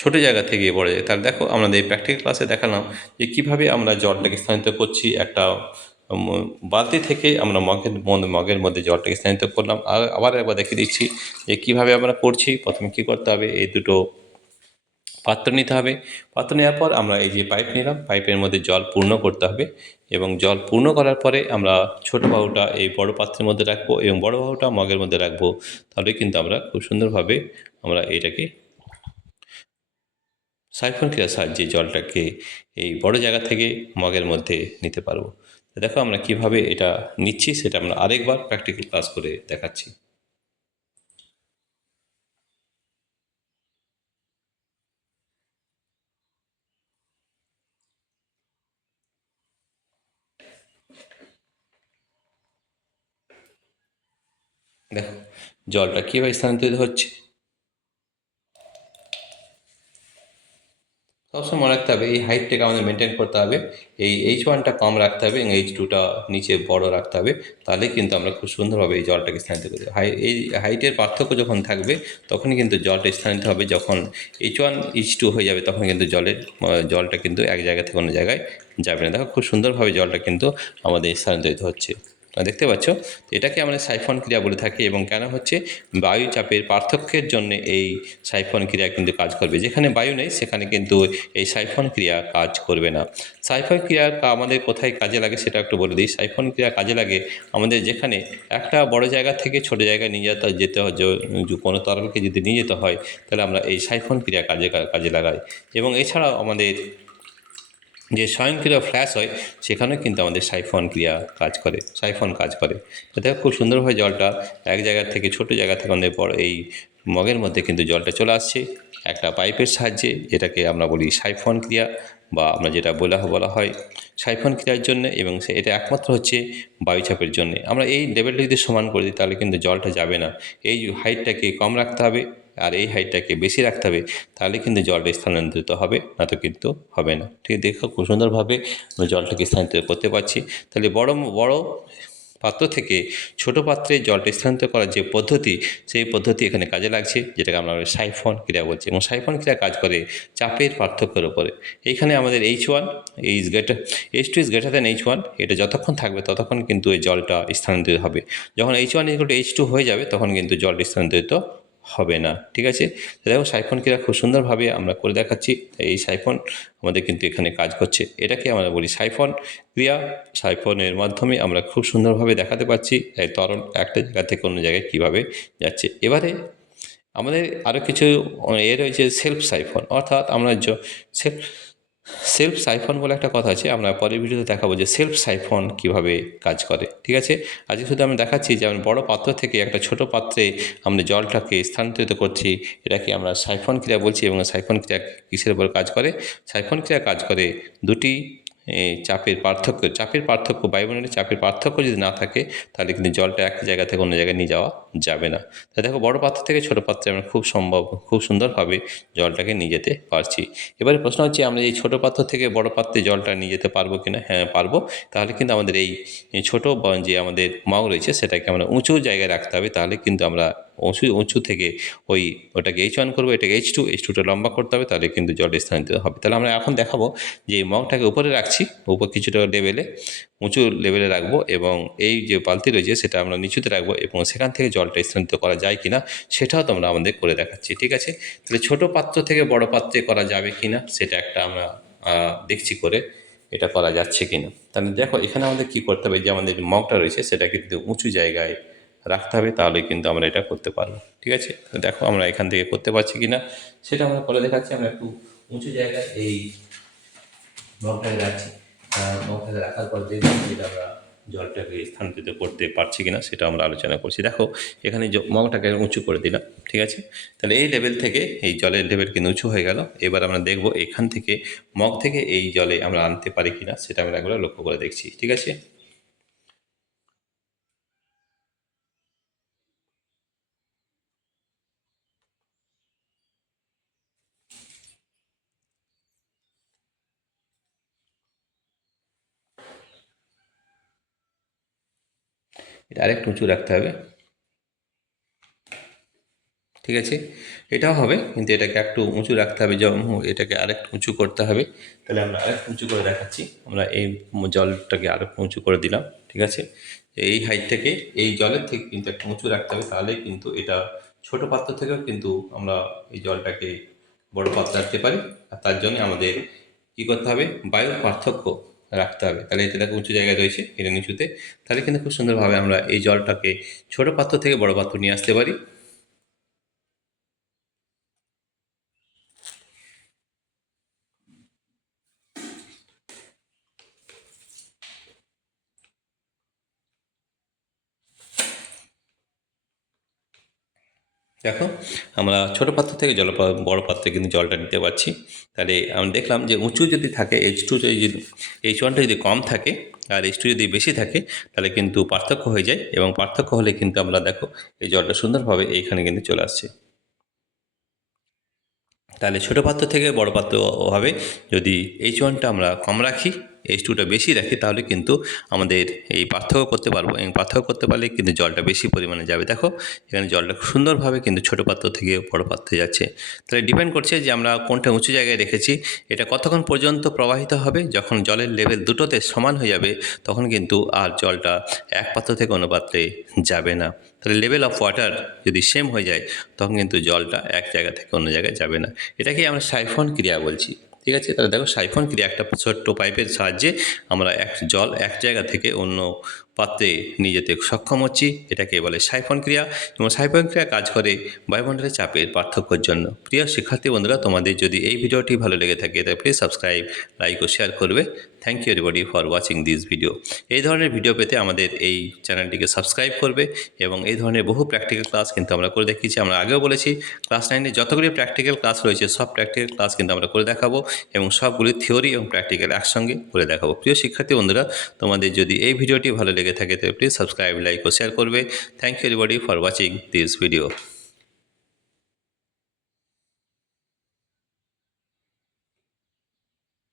ছোট জায়গা থেকে বড় জায়গা। তাহলে দেখো আমাদের এই প্র্যাকটিক্যাল ক্লাসে দেখালাম যে কিভাবে আমরা জলটাকে স্থানান্তর করছি একটা উম, বালতি থেকে আমরা মগের মধ্যে জলটাকে স্থানান্তর করলাম। আর আবার একবার দেখিয়ে দিচ্ছি যে কিভাবে আমরা করছি। প্রথমে কি করতে হবে, এই দুটো পাত্র নিতে হবে। পাত্র নেওয়ার পর আমরা এই যে পাইপ নিলাম, পাইপের মধ্যে জল পূর্ণ করতে হবে এবং জল পূর্ণ করার পরে আমরা ছোট বাহুটা এই বড় পাত্রের মধ্যে রাখবো এবং বড় বাহুটা মগের মধ্যে রাখবো। তাহলে কিন্তু আমরা খুব সুন্দরভাবে আমরা এটাকে সাইফন ক্রিয়ার সাহায্যে জলটাকে এই বড় জায়গা থেকে মগের মধ্যে নিতে পারবো। তো দেখো আমরা কিভাবে এটা নিচ্ছি সেটা আমরা আরেকবার প্র্যাকটিক্যাল ক্লাস করে দেখাচ্ছি। দেখো জলটা কীভাবে স্থানান্তরিত হচ্ছে। সবসময় মনে রাখতে হবে এই হাইটটাকে আমাদের মেনটেন করতে হবে। এই H1টা কম রাখতে হবে এবং H2টা নিচে বড় রাখতে হবে। তাহলে কিন্তু আমরা খুব সুন্দরভাবে এই জলটাকে স্থানান্তরিত করতে এই হাইটের পার্থক্য যখন থাকবে তখনই কিন্তু জলটা স্থানান্তরিত হবে। যখন H1 H2 হয়ে যাবে তখন কিন্তু জলটা কিন্তু এক জায়গা থেকে অন্য জায়গায় যাবে না। দেখো খুব সুন্দরভাবে জলটা কিন্তু আমাদের স্থানান্তরিত হচ্ছে, দেখতে পাচ্ছ। এটাকে আমরা সাইফন ক্রিয়া বলে থাকি এবং কেন হচ্ছে, বায়ু চাপের পার্থক্যের জন্য এই সাইফন ক্রিয়া কিন্তু কাজ করবে। যেখানে বায়ু নেই সেখানে কিন্তু এই সাইফন ক্রিয়া কাজ করবে না। সাইফন ক্রিয়া আমাদের কোথায় কাজে লাগে সেটা একটু বলে দিই। সাইফন ক্রিয়া কাজে লাগে আমাদের যেখানে একটা বড় জায়গা থেকে ছোট জায়গায় নিয়ে যেতে হয়, কোনো তরলকে যদি নিয়ে যেতে হয় তাহলে আমরা এই সাইফন ক্রিয়া কাজে লাগাই। এবং এছাড়াও আমাদের যে স্বয়ংক্রিয় ফ্ল্যাশ হয় সেখানেও কিন্তু আমাদের সাইফন কাজ করে। তাতে খুব সুন্দরভাবে জলটা এক জায়গা থেকে ছোট জায়গা থেকে আমাদের পর এই মগের মধ্যে কিন্তু জলটা চলে আসছে একটা পাইপের সাহায্যে। এটাকে আমরা বলি সাইফন ক্রিয়া, বা আমরা যেটা বলা হয় সাইফন ক্রিয়ার জন্য। এবং এটা একমাত্র হচ্ছে বায়ুচাপের জন্য। আমরা এই লেভেলটা যদি সমান করে দিই তাহলে কিন্তু জলটা যাবে না। এই হাইটটাকে কম রাখতে হবে আর এই হাইটটাকে বেশি রাখতে হবে, তাহলে কিন্তু জলটা স্থানান্তরিত হবে, না তো কিন্তু হবে না। ঠিক দেখো খুব সুন্দরভাবে আমরা জলটাকে স্থানান্তরিত করতে পারছি। তাহলে বড় বড় পাত্র থেকে ছোট পাত্রে জলটা স্থানান্তর করার যে পদ্ধতি, সেই পদ্ধতি এখানে কাজে লাগছে, যেটাকে আমরা সাইফন ক্রিয়া বলছি। এবং সাইফন ক্রিয়া কাজ করে চাপের পার্থক্যের উপরে। এইখানে আমাদের H1 is greater H2 is greater than H1, এটা যতক্ষণ থাকবে ততক্ষণ কিন্তু এই জলটা স্থানান্তরিত হবে। যখন H1 ইকুয়াল টু H2 হয়ে যাবে তখন কিন্তু জলটা স্থানান্তরিত হবে না। ঠিক আছে, দেখো সাইফন ক্রিয়া খুব সুন্দরভাবে আমরা করে দেখাচ্ছি। এই সাইফন আমাদের কিন্তু এখানে কাজ করছে, এটাকে আমরা বলি সাইফন ক্রিয়া। সাইফনের মাধ্যমে আমরা খুব সুন্দরভাবে দেখাতে পাচ্ছি এই তরল একটা জায়গা থেকে অন্য জায়গায় কীভাবে যাচ্ছে। এবারে আমাদের আরও কিছু রয়েছে সেলফ সাইফন, অর্থাৎ আমরা সেলফ সেলফ সাইফন বলে একটা কথা আছে, আমরা পরের ভিডিওতে দেখাবো যে সেলফ সাইফন কিভাবে কাজ করে। ঠিক আছে, আজকে শুধু আমি দেখাচ্ছি যে আমরা বড় পাত্র থেকে একটা ছোট পাত্রে আমরা জলটাকে স্থানান্তরিত করছি, এটাকে আমরা সাইফন ক্রিয়া বলছি। এবং সাইফন ক্রিয়া কিসের উপর কাজ করে? সাইফন ক্রিয়া কাজ করে দুটি চাপের পার্থক্য বায়ুমণ্ডলের চাপের পার্থক্য যদি না থাকে তাহলে কিন্তু জলটা এক জায়গা থেকে অন্য জায়গায় নিয়ে যাওয়া যাবে না। তাই দেখো বড় পাত্র থেকে ছোট পাত্রে আমরা খুব সুন্দরভাবে জলটাকে নিয়ে যেতে পারছি। এবারে প্রশ্ন হচ্ছে আমরা এই ছোট পাত্র থেকে বড় পাত্রে জলটা নিয়ে যেতে পারবো কিনা। হ্যাঁ পারবো। তাহলে কিন্তু আমাদের এই ছোট যে আমাদের মগ রয়েছে সেটাকে আমরা উঁচু জায়গায় রাখতে হবে। তাহলে কিন্তু আমরা উঁচু থেকে ওটাকে H1 করবো, এটাকে H2টা লম্বা করতে হবে, তাহলে কিন্তু জল স্থানান্তরিত হবে। তাহলে আমরা এখন দেখাবো যে এই মগটাকে উপরে রাখছি, উপর কিছুটা উঁচু লেভেলে রাখবো এবং এই যে বালতি রয়েছে সেটা আমরা নিচুতে রাখবো এবং সেখান থেকে জলটা স্থানান্তরিত করা যায় কিনা সেটাও তোমরা আমাদের করে দেখাচ্ছি। ঠিক আছে, তাহলে ছোট পাত্র থেকে বড় পাত্রে করা যাবে কিনা সেটা একটা আমরা দেখছি করে এটা করা যাচ্ছে কিনা। তাহলে দেখো এখানে আমাদের কি করতে হবে, যে আমাদের মগটা রয়েছে সেটা কিন্তু উঁচু জায়গায় রাখতে হবে, তাহলে কিন্তু আমরা এটা করতে পারবো। ঠিক আছে, তো দেখো আমরা এখান থেকে করতে পারছি কিনা সেটা আমরা করে দেখাচ্ছি। আমরা একটু উঁচু জায়গায় এই মগটাকে রাখছি, মগটাকে রাখার পর দেখবো যেটা আমরা জলটাকে স্থানান্তরিত করতে পারছি কিনা সেটা আমরা আলোচনা করছি। দেখো এখানে মগটাকে উঁচু করে দিলাম। ঠিক আছে, তাহলে এই লেভেল থেকে এই জলের লেভেল কিন্তু উঁচু হয়ে গেল। এবার আমরা দেখব এখান থেকে মগ থেকে এই জলে আমরা আনতে পারি কিনা সেটা আমরা একবার লক্ষ্য করে দেখছি। ঠিক আছে, এটা আরেকটু উঁচু রাখতে হবে। ঠিক আছে, এটাও হবে, কিন্তু এটাকে একটু উঁচু রাখতে হবে, যেমন এটাকে আরেকটু উঁচু করতে হবে। তাহলে আমরা আরেকটু উঁচু করে দেখাচ্ছি। আমরা এই জলটাকে আরেকটু উঁচু করে দিলাম, ঠিক আছে। এই হাইট থেকে এই জলের থেকে কিন্তু একটু উঁচু রাখতে হবে, তাহলে কিন্তু এটা ছোট পাত্র থেকেও কিন্তু আমরা এই জলটাকে বড় পাত্রে রাখতে পারি। আর তার জন্য আমাদের কী করতে হবে, বায়ুর পার্থক্য রাখতে হবে। তাহলে এটা দেখো উঁচু জায়গায় রয়েছে, এটা নিচুতে, তাহলে কিন্তু খুব সুন্দরভাবে আমরা এই জলটাকে ছোট পাত্র থেকে বড় পাত্র নিয়ে আসতে পারি। দেখো, আমরা ছোট পাত্র থেকে বড় পাত্রে কিন্তু জলটা নিতে পারছি। তাহলে আমরা দেখলাম যে উঁচু যদি থাকে H2, যদি H1টা যদি কম থাকে আর H2 যদি বেশি থাকে, তাহলে কিন্তু পার্থক্য হয়ে যায়, এবং পার্থক্য হলে কিন্তু আমরা দেখো এই জলটা সুন্দরভাবে এইখানে কিন্তু চলে আসছে। তাহলে ছোটো পাত্র থেকে বড় পাত্র হবে, যদি H1টা আমরা কম রাখি, H2টা বেশি রাখি, তাহলে কিন্তু আমাদের এই পার্থক্য করতে পারবো, এবং পার্থক্য করতে পারলে কিন্তু জলটা বেশি পরিমাণে যাবে। দেখো এখানে জলটা খুব সুন্দরভাবে কিন্তু ছোটো পাত্র থেকে বড় পাত্রে যাচ্ছে। তাহলে ডিপেন্ড করছে যে আমরা কোনটা উঁচু জায়গায় রেখেছি। এটা কতক্ষণ পর্যন্ত প্রবাহিত হবে, যখন জলের লেভেল দুটোতে সমান হয়ে যাবে, তখন কিন্তু আর জলটা এক পাত্র থেকে অন্য পাত্রে যাবে না। তাহলে লেভেল অফ ওয়াটার যদি সেম হয়ে যায়, তখন কিন্তু জলটা এক জায়গা থেকে অন্য জায়গায় যাবে না। এটাকেই আমরা সাইফন ক্রিয়া বলছি, ঠিক আছে। তাহলে দেখো সাইফন ক্রিয়া, একটা ছোট্ট পাইপের সাহায্যে আমরা জল এক জায়গা থেকে অন্য পাত্রে নিয়ে যেতে সক্ষম হচ্ছি, এটাকে বলে সাইফন ক্রিয়া। এবং সাইফন ক্রিয়া কাজ করে বায়ুমণ্ডলের চাপের পার্থক্যের জন্য। প্রিয় শিক্ষার্থী বন্ধুরা, তোমাদের যদি এই ভিডিওটি ভালো লেগে থাকে, তাহলে প্লিজ সাবস্ক্রাইব, লাইক ও শেয়ার করবে। Thank you everybody for watching this video. এই ধরনের ভিডিও পেতে আমাদের এই চ্যানেলটিকে সাবস্ক্রাইব করবে, এবং এই ধরনের বহু প্র্যাকটিক্যাল ক্লাস কিন্তু আমরা করে দেখিয়েছি। আমরা আগেও বলেছি, ক্লাস 9-এ যতগুলি প্র্যাকটিক্যাল ক্লাস রয়েছে, সব প্র্যাকটিক্যাল ক্লাস কিন্তু আমরা করে দেখাবো, এবং সবগুলি থিওরি এবং প্র্যাকটিক্যাল একসঙ্গে করে দেখাবো। প্রিয় শিক্ষার্থী বন্ধুরা, তোমাদের যদি এই ভিডিওটি ভালো লেগে থাকে, তাহলে প্লিজ সাবস্ক্রাইব, লাইক ও শেয়ার করবে। Thank you everybody for watching this video.